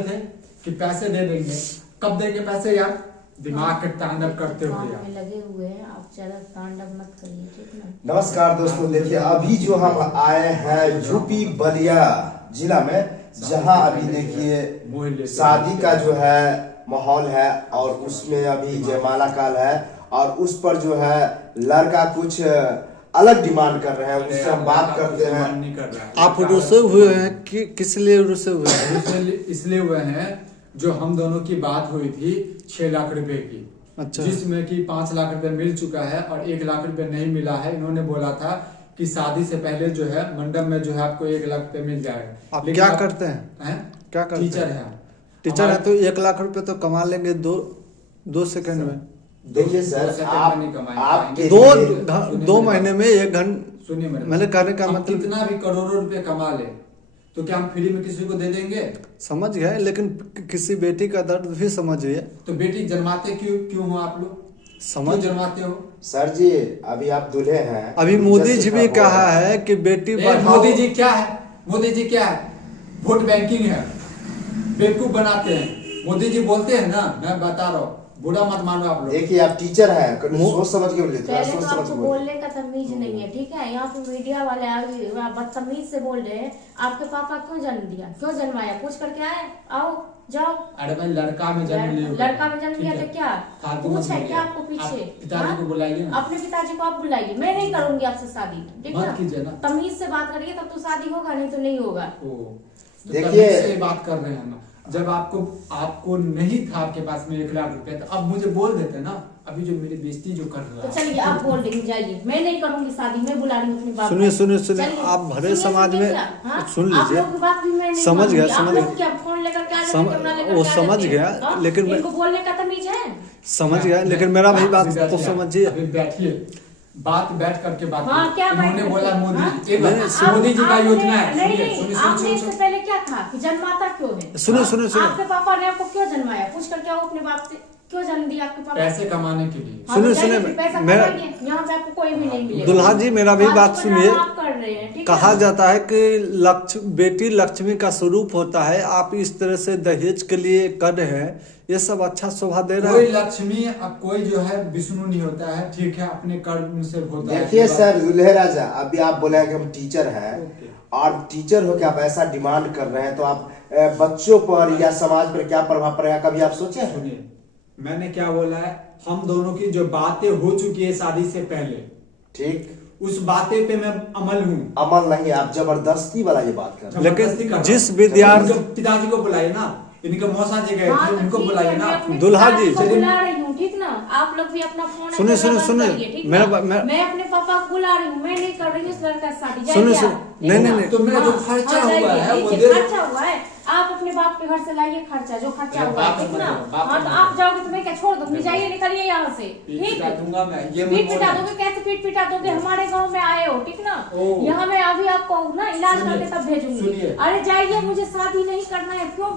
थे कि पैसे दे देंगे, कब देंगे पैसे यार? दिमाग के तांडव करते हो यार। लगे हुए हैं आप, ज्यादा तांडव मत करिए, ठीक ना। नमस्कार दोस्तों, देखिए अभी जो हम आए हैं यूपी बलिया जिला में, जहां अभी देखिए शादी का जो है माहौल है और उसमें अभी जयमाला काल है और उस पर जो है लड़का कुछ अलग डिमांड कर रहे हैं, उससे हम बात करते हैं। आप रुसे हुए हैं कि किस लिए रुसे हुए हैं? इसलिए हुए हैं जो हम दोनों की बात हुई थी 6 लाख रुपए की, अच्छा। जिसमें कि 5 लाख रुपए मिल चुका है और 1 लाख रुपए नहीं मिला है। इन्होंने बोला था कि शादी से पहले जो है मंडप में जो है आपको 1 लाख रुपए मिल जाएगा। आप क्या करते हैं? क्या करते हैं? टीचर है। टीचर है तो 1 लाख रुपए तो कमा लेंगे दो सेकंड में। देखिए सर, आपके 2 महीने में 1 घंटे। सुनिए मैंने कहने का मतलब कितना भी करोड़ों रुपए कमा ले तो क्या हम फ्री में किसी को दे देंगे? समझ गए, लेकिन किसी बेटी का दर्द भी समझिए। तो बेटी जन्माते क्यों हो आप लोग? समझ जन्माते हो सर जी, अभी आप दूल्हे हैं। अभी मोदी जी भी कहा है कि बेटी बढ़ाओ। मोदी जी क्या है? मोदी जी क्या है? वोट बैंकिंग है, बेवकूफ बनाते हैं। मोदी जी बोलते हैं ना, मैं बता रहा हूँ, बुरा मत मानो आप लोग। देखिए आप टीचर हैं, सोच समझ के बोलिए, पहले सोच तो समझ आपको के बोलने का तमीज नहीं है, ठीक है। यहाँ पे मीडिया वाले आगे आप बदतमीज से बोल रहे हैं। आपके पापा क्यों जन्म दिया, क्यों जन्माया, पूछ करके आए? आओ जाओ। अरे भाई लड़का में जन्म लिया, लड़का में जन्म लिया तो क्या पूछ है क्या आपको पीछे? पिताजी को बुलाइए, अपने पिताजी को आप बुलाइए। मैं नहीं करूंगी आपसे शादी, ठीक मत कीजिए ना। है। तमीज से बात करिए तब तो शादी होगा, नहीं तो नहीं होगा। देखिए बात कर रहे हैं ना, जब आपको नहीं था आपके पास में 1 लाख रुपए, तो अब मुझे बोल देते ना। अभी जो मेरी बेइज्जती जो कर रहा है, तो चलिए आप बोल देंगे, जाइए। मैं नहीं करूंगी शादी, मैं बुला रही हूँ अपने बाप। सुनिए, आप भरे समाज में सुन लीजिए। समझ गया, वो समझ गया, लेकिन इनको बोलने का तमीज है। समझ गया, लेकिन मेरा भी बात तो समझिए। बैठिए, बात बैठ करके बात। हाँ, क्या उन्होंने बोला मोदी जी का आपने- योजना है। नहीं, आपने इससे पहले क्या था कि जन्माता क्यों है? सुनिए। आपके पापा ने आपको क्यों जन्माया? पूछ कर क्या अपने बाप से क्यों जन्म दिया आपके पापा? पैसे कमाने के लिए। हाँ, तो सुनिए, पैसा मैं- कमाइए, यहाँ पे आपको कोई भी नहीं मिलेगा। दुल्हा जी मेरा भी बात सुनिए। आप कर रहे हैं, ठीक है। कहा जाता है कि बेटी लक्ष्मी का स्वरूप होता है। आप इस तरह से दहेज के लिए कर रहे हैं, ये सब अच्छा शोभा दे रहा कोई है। लक्ष्मी अब कोई जो है विष्णु नहीं होता है, ठीक है, अपने कर्म से होता है। देखिए सर दुल्हे राजा, अभी आप बोले हैं कि हम टीचर हैं और टीचर हो के आप ऐसा डिमांड कर रहे हैं, तो आप बच्चों पर या समाज पर क्या प्रभाव पड़ेगा, कभी आप सोचे हैं? सुनिए, मैंने क्या बोला है, हम दोनों की जो बातें हो चुकी है शादी से पहले, ठीक, उस बातें पे मैं अमल हूँ। अमल नहीं, आप जबरदस्ती वाला ये बात कर रहे हैं। लेकिन जिस विद्यार्थी पिताजी को बुलाइए ना, इनका मौसा जी गए थे, उनको बुलाइए ना। दुल्हा जी बुला रही हूँ, ठीक ना। आप लोग भी अपना फोन सुनिए, मैं अपने पापा को बुला रही हूँ, मैं नहीं कर रही हूँ इस लड़का से शादी। सुनिए, नहीं, तो मेरा जो खर्चा हुआ है वो दे। खर्चा हुआ है, आप अपने बाप के घर से लाइए खर्चा, जो खर्चा हुआ है, ठीक ना। हाँ, तो आप जाओगे तो मैं क्या छोड़ दूंगी? जाइए, निकलिए यहाँ से, ठीक है। दूंगा मैं, ये पीठ पिटा दोगे? कैसे पीठ पिटा दोगे? हमारे गांव में आए हो, ठीक ना। यहाँ मैं अभी आपको ना इलाज करके तब भेजूंगी। अरे जाइए, मुझे शादी नहीं करना है। क्यों